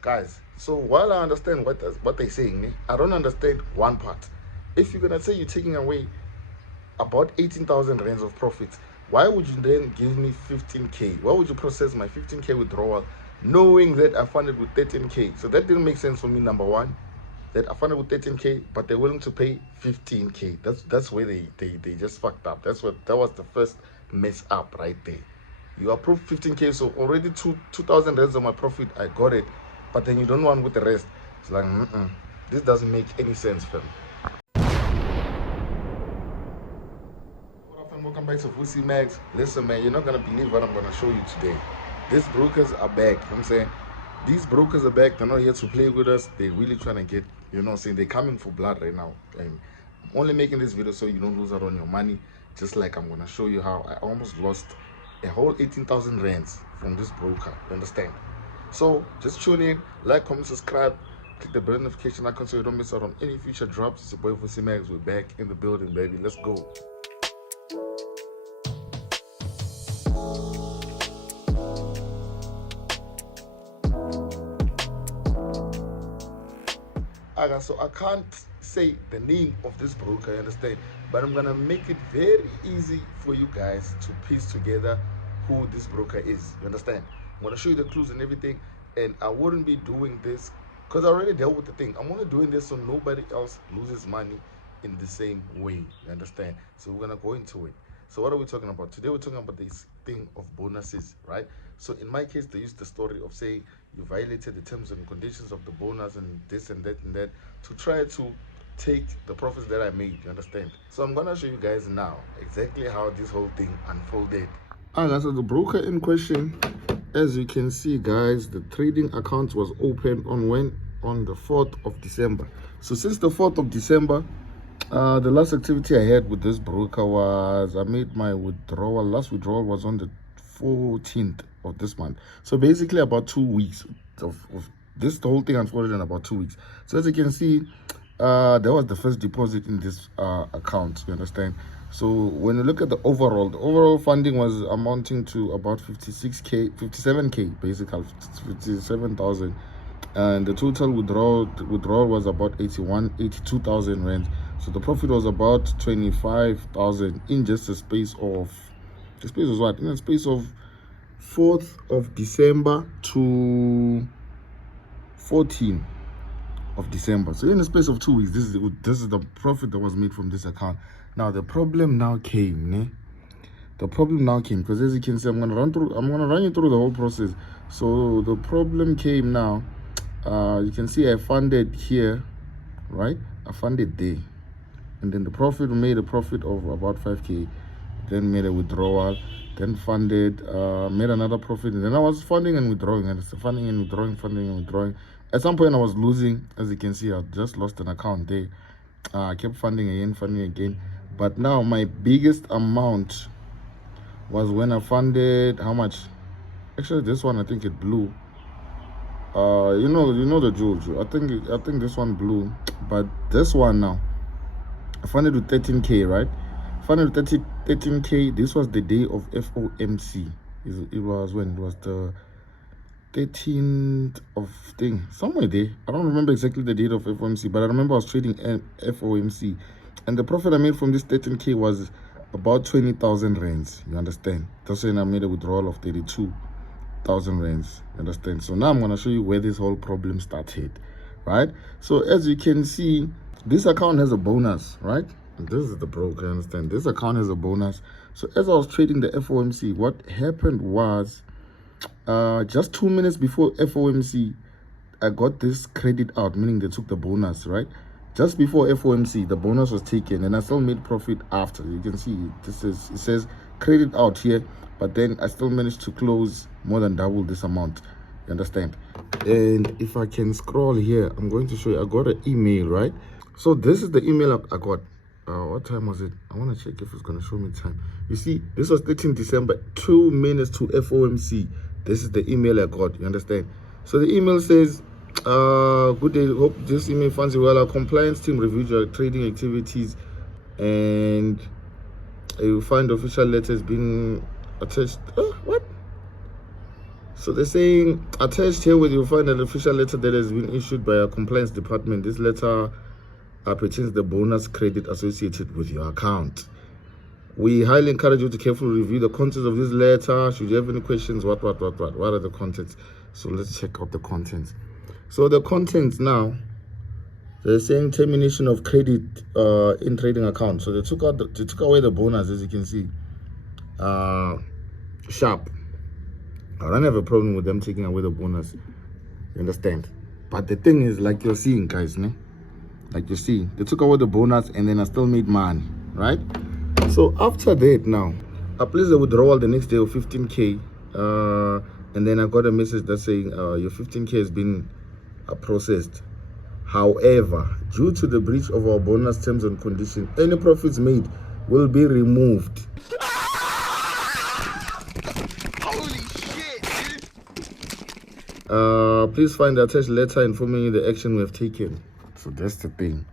Guys, so while I understand what they're saying, I don't understand one part. If you're gonna say you're taking away about 18,000 rands of profits, why would you then give me 15k? Why would you process my 15k withdrawal knowing that I funded with 13k? So that didn't make sense for me, number one. That I funded with 13k, but they're willing to pay 15k. That's where they just fucked up. That was the first mess up right there. You approved 15k, so already 2,000 rands of my profit, I got it, but then you don't want with the rest. It's like, this doesn't make any sense, fam. What up, and welcome back to Vussy Max. Listen, man, you're not gonna believe what I'm gonna show you today. These brokers are back. You know what I'm saying, these brokers are back. They're not here to play with us. They're really trying to get, you know what I'm saying, they're coming for blood right now. And I'm only making this video so you don't lose out on your money. Just like I'm gonna show you how I almost lost a whole 18,000 rands from this broker. You understand? So just tune in, like, comment, subscribe, click the bell notification icon so you don't miss out on any future drops. It's your boy Vussy Max. We're back in the building, baby. Let's go. So I can't say the name of this broker, you understand, but I'm gonna make it very easy for you guys to piece together who this broker is. You understand? I'm gonna show you the clues and everything, and I wouldn't be doing this because I already dealt with the thing. I'm only doing this so nobody else loses money in the same way. You understand? So we're gonna go into it. So what are we talking about today? We're talking about this thing of bonuses, right? So in my case, they used the story of saying you violated the terms and conditions of the bonus and this and that and that to try to take the profits that I made. You understand? So I'm gonna show you guys now exactly how this whole thing unfolded. Alright, so the broker in question, as you can see, guys, the trading account was opened on when? On the 4th of December. So since the 4th of December, the last activity I had with this broker was I made my withdrawal. Last withdrawal was on the 14th of this month. So basically about 2 weeks of this, the whole thing unfolded in about 2 weeks. So as you can see, that was the first deposit in this account. You understand? So when you look at the overall funding was amounting to about 57k, basically 57,000. And the total withdrawal was about 82,000 rand. So the profit was about 25,000 in just a space of, the space was what? In a space of 4th of December to 14th of December. So in the space of 2 weeks, this is the profit that was made from this account. Now the problem now came, ne? The problem now came because as you can see, I'm gonna run you through the whole process. So the problem came now. You can see I funded here, right? I funded there, and then the profit made a profit of about 5k, then made a withdrawal, then funded, made another profit, and then I was funding and withdrawing, and funding and withdrawing, funding and withdrawing. At some point I was losing. As you can see, I just lost an account there. I kept funding again, but now my biggest amount was when I funded, how much? Actually this one I think it blew. You know the Juju. I think this one blew, but this one now I funded with 13k, right? Funded with 13k. This was the day of FOMC. It was when? It was the 13th of thing, somewhere there. I don't remember exactly the date of FOMC, but I remember I was trading FOMC, and the profit I made from this 13k was about 20,000 rands. You understand? That's when I made a withdrawal of 32,000 rands. You understand? So now I'm going to show you where this whole problem started, right? So as you can see, this account has a bonus, right? And this is the broker. You understand? This account has a bonus. So as I was trading the FOMC, what happened was just 2 minutes before FOMC, I got this credit out, meaning they took the bonus, right? Just before FOMC, the bonus was taken, and I still made profit after. You can see it says credit out here, but then I still managed to close more than double this amount. You understand? And if I can scroll here, I'm going to show you. I got an email, right? So this is the email I got. What time was it? I want to check if it's going to show me time. You see, this was 13 December, 2 minutes to FOMC. This is the email I got. You understand? So the email says, good day, hope this email finds you well. Our compliance team reviewed your trading activities, and you will find official letters being attached. What? So they're saying, attached here with you'll find an official letter that has been issued by our compliance department. This letter pertains the bonus credit associated with your account. We highly encourage you to carefully review the contents of this letter. Should you have any questions, what are the contents? So let's check out the contents. So the contents now, they're saying termination of credit in trading account. So they took away the bonus, as you can see. Sharp. I don't have a problem with them taking away the bonus. You understand? But the thing is, like you're seeing, guys, né? Like you see, they took away the bonus and then I still made money, right? So after that now, I placed the withdrawal the next day of 15K. And then I got a message that's saying your 15K has been processed. However, due to the breach of our bonus terms and conditions, any profits made will be removed. Holy shit, please find the attached letter informing you the action we have taken. So that's the thing.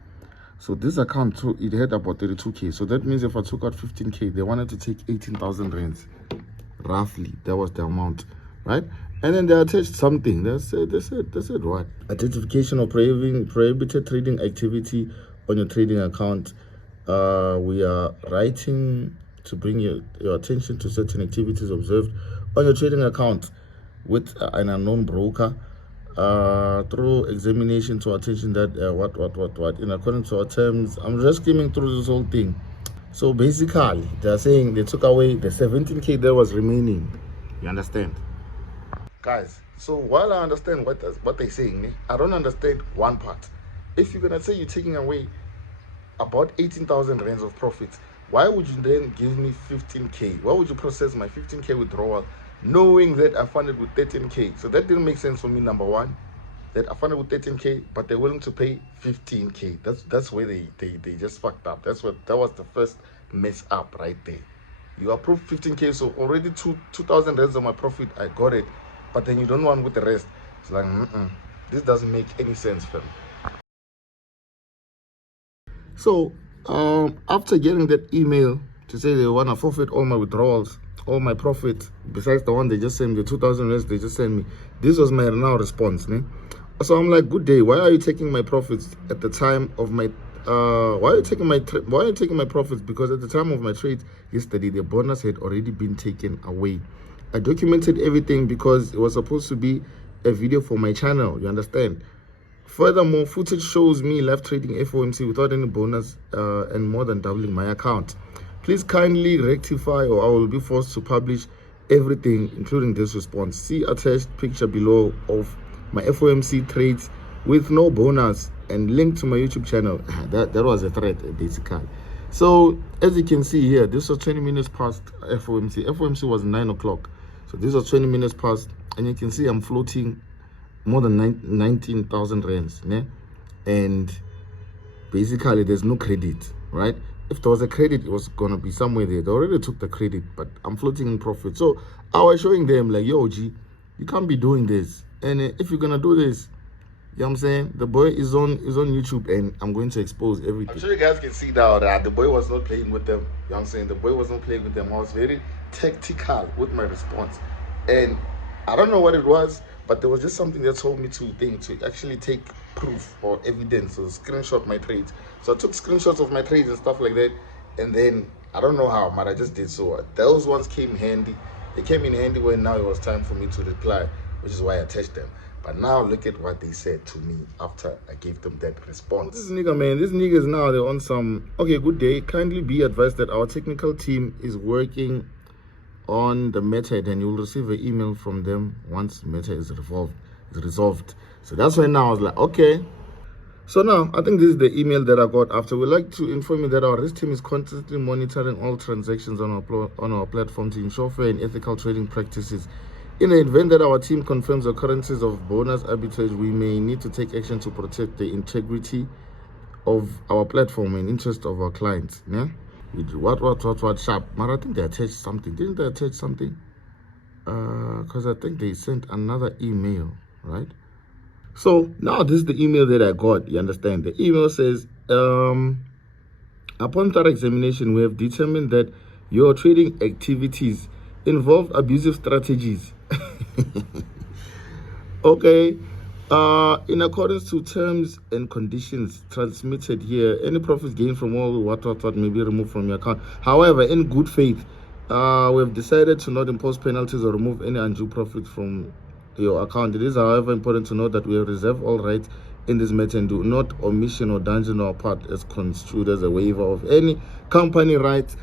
So this account too, it had about 32K. So that means if I took out 15K, they wanted to take 18,000 rands. Roughly, that was the amount, right? And then they attached something. They said what? Identification of prohibited trading activity on your trading account. We are writing to bring your attention to certain activities observed on your trading account with an unknown broker. Through examination to attention that what in accordance to our terms. I'm just skimming through this whole thing. So basically they're saying they took away the 17K that was remaining. You understand, guys? So while I understand what they're saying, I don't understand one part. If you're gonna say you're taking away about 18,000 rands of profits, why would you then give me 15K? Why would you process my 15K withdrawal knowing that I funded with 13K? So that didn't make sense for me. Number one, that I funded with 13K, but they're willing to pay 15K. That's where they just fucked up. That was the first mess up right there. You approved 15K, so already 2,000 rands of my profit, I got it, but then you don't want with the rest. It's like, this doesn't make any sense, fam. So after getting that email to say they want to forfeit all my withdrawals, all my profit, besides the one they just sent me, the 2,000 rands they just sent me, this was my now response, né? So I'm like, good day, why are you taking my profits at the time of my why are you taking my profits? Because at the time of my trade yesterday, the bonus had already been taken away. I documented everything because it was supposed to be a video for my channel, you understand? Furthermore, footage shows me live trading FOMC without any bonus and more than doubling my account. Please kindly rectify or I will be forced to publish everything, including this response. See attached picture below of my FOMC trades with no bonus and link to my YouTube channel. That was a threat, basically. So as you can see here, this was 20 minutes past FOMC. FOMC was 9 o'clock. So this was 20 minutes past, and you can see I'm floating more than 19,000 rands, né? And basically there's no credit, right? If there was a credit, it was gonna be somewhere there. They already took the credit, but I'm floating in profit. So I was showing them like, yo, G, you can't be doing this. And if you're gonna do this, you know what I'm saying, the boy is on YouTube, and I'm going to expose everything. I'm sure you guys can see now that the boy was not playing with them. You know what I'm saying? The boy was not playing with them. I was very tactical with my response, and I don't know what it was, but there was just something that told me to actually take proof or evidence or screenshot my trades. So I took screenshots of my trades and stuff like that, and then I don't know how, but I just did so. Those ones came handy. They came in handy when now it was time for me to reply, which is why I attached them. But now look at what they said to me after I gave them that response. This nigga, man, these niggas now, they're on some, okay, good day. Kindly be advised that our technical team is working on the matter, and you will receive an email from them once the matter is resolved. So that's why now I was like, okay. So now, I think this is the email that I got after. We'd like to inform you that our risk team is constantly monitoring all transactions on our platform to ensure fair and ethical trading practices. In the event that our team confirms occurrences of bonus arbitrage, we may need to take action to protect the integrity of our platform and interest of our clients. Yeah? What sharp. But I think they attached something. Didn't they attach something? Because I think they sent another email, right? So now this is the email that I got. You understand? The email says, upon thorough examination, we have determined that your trading activities involved abusive strategies Okay. In accordance to terms and conditions transmitted here, any profits gained from all what may be removed from your account. However, in good faith, we have decided to not impose penalties or remove any undue profit from your account. It is, however, important to note that we reserve all rights in this matter and do not omission or dungeon or part as construed as a waiver of any company rights.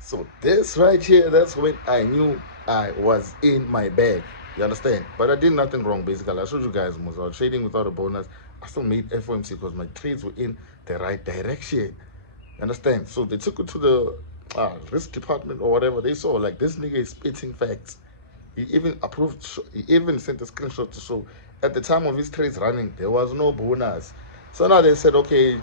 So this right here, that's when I knew I was in my bag. You understand? But I did nothing wrong, basically. I showed you guys, I was trading without a bonus. I still made FOMC because my trades were in the right direction. You understand? So they took it to the risk department or whatever. They saw, like, this nigga is spitting facts. He even approved, he even sent a screenshot to show at the time of his trades running, there was no bonus. So now they said, okay,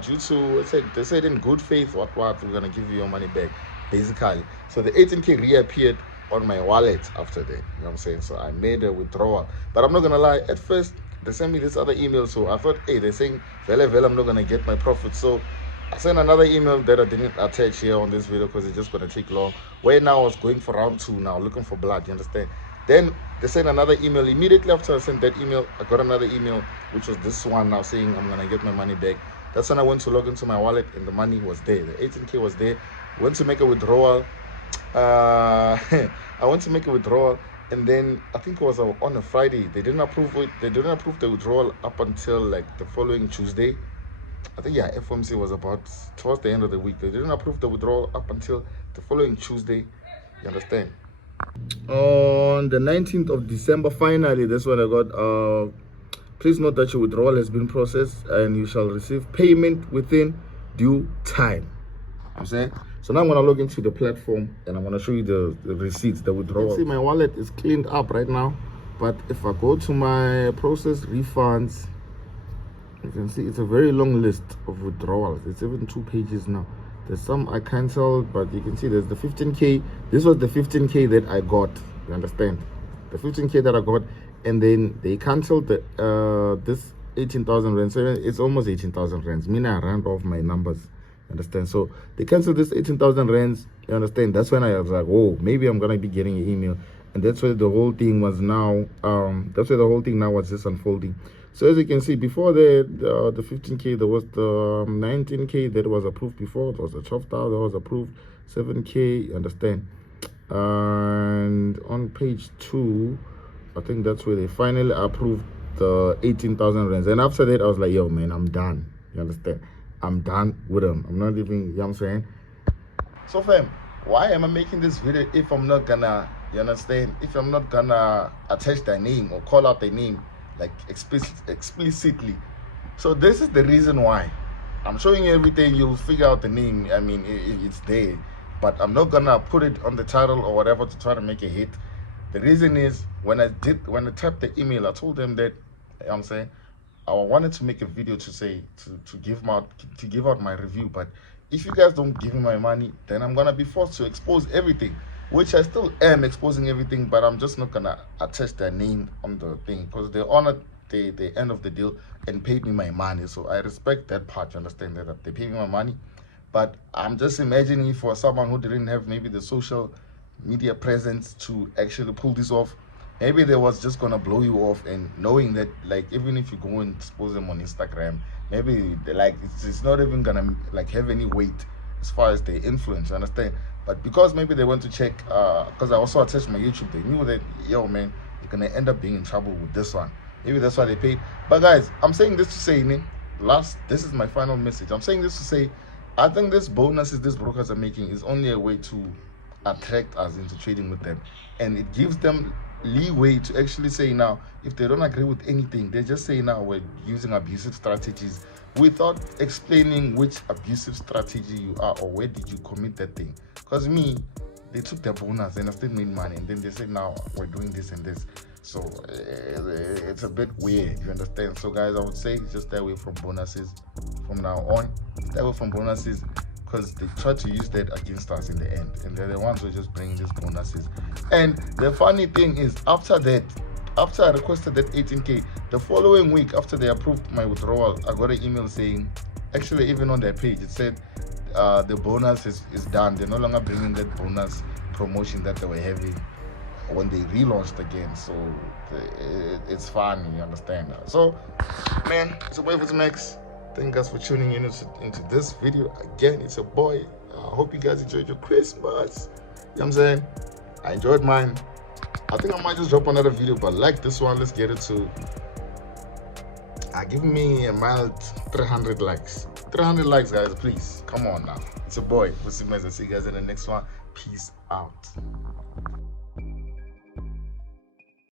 due to, they said in good faith, what, we're going to give you your money back, basically. So the 18K reappeared on my wallet after that, you know what I'm saying? So I made a withdrawal. But I'm not going to lie, at first, they sent me this other email, so I thought, hey, they're saying, well, I'm not going to get my profit. So I sent another email that I didn't attach here on this video because it's just going to take long. Where now I was going for round 2 now, looking for blood, you understand? Then they sent another email. Immediately after I sent that email, I got another email, which was this one now saying I'm going to get my money back. That's when I went to log into my wallet and the money was there. The 18K was there. Went to make a withdrawal. I went to make a withdrawal, and then I think it was on a Friday. They didn't approve it. They didn't approve the withdrawal up until like the following Tuesday. I think, yeah, FOMC was about towards the end of the week. They didn't approve the withdrawal up until the following Tuesday. You understand? On the 19th of December, finally, that's when I got. Please note that your withdrawal has been processed and you shall receive payment within due time. I'm saying. So now I'm gonna log into the platform and I'm gonna show you the receipts, the withdrawal. See, my wallet is cleaned up right now, but if I go to my process refunds, you can see it's a very long list of withdrawals. It's even 2 pages now. There's some I canceled, but you can see there's the 15K. This was the 15K that I got. You understand? The 15K that I got, and then they canceled the this 18,000 rand. So it's almost 18,000 rands. Meaning I ran off my numbers. You understand? So they canceled this 18,000 rands. You understand? That's when I was like, oh, maybe I'm gonna be getting an email, and that's where the whole thing was now. That's where the whole thing now was just unfolding. So as you can see, before the 15K, there was the 19K that was approved before. There was the 12,000 that was approved, 7K, you understand? And on page 2, I think that's where they finally approved the 18,000 rands. And after that, I was like, yo, man, I'm done. You understand? I'm done with them. I'm not even, you know what I'm saying? So, fam, why am I making this video if I'm not gonna, you understand? If I'm not gonna attach their name or call out their name, like explicitly. So this is the reason why I'm showing you everything. You'll figure out the name. I mean, it's there, but I'm not gonna put it on the title or whatever to try to make a hit. The reason is when I typed the email, I told them that, you know what I'm saying, I wanted to make a video to say to give out my review, but if you guys don't give me my money, then I'm gonna be forced to expose everything, which I still am exposing everything, but I'm just not gonna attach their name on the thing because they honored the end of the deal and paid me my money. So I respect that part. You understand that they paid me my money, but I'm just imagining for someone who didn't have maybe the social media presence to actually pull this off, maybe they was just gonna blow you off, and knowing that, like, even if you go and expose them on Instagram, maybe they, like, it's not even gonna like have any weight as far as the influence, you understand? But because maybe they went to check, because I also attached my YouTube, they knew that, yo, man, you're gonna end up being in trouble with this one. Maybe that's why they paid. But guys, I'm saying this to say, this is my final message. I'm saying this to say, I think this bonuses these brokers are making is only a way to attract us into trading with them, and it gives them leeway to actually say now, if they don't agree with anything, they just say now we're using abusive strategies without explaining which abusive strategy you are or where did you commit that thing. Because me, they took their bonus and I still made money, and then they say now we're doing this and this. So it's a bit weird, you understand? So guys, I would say just stay away from bonuses from now on. Stay away from bonuses, because they try to use that against us in the end, and they're the ones who are just bringing these bonuses. And the funny thing is, after I requested that 18K, the following week after they approved my withdrawal, I got an email saying, actually even on their page, it said the bonus is done. They're no longer bringing that bonus promotion that they were having when they relaunched again. So it's fun, you understand. So, man, it's a boy Vussy Max. Thank you guys for tuning in into this video. Again, it's a boy. I hope you guys enjoyed your Christmas. You know what I'm saying? I enjoyed mine. I think I might just drop another video, but like this one, let's get it to give me a mild 300 likes. 300 likes, guys, please. Come on now. It's a boy Vussy Max. I'll see you guys in the next one. Peace out.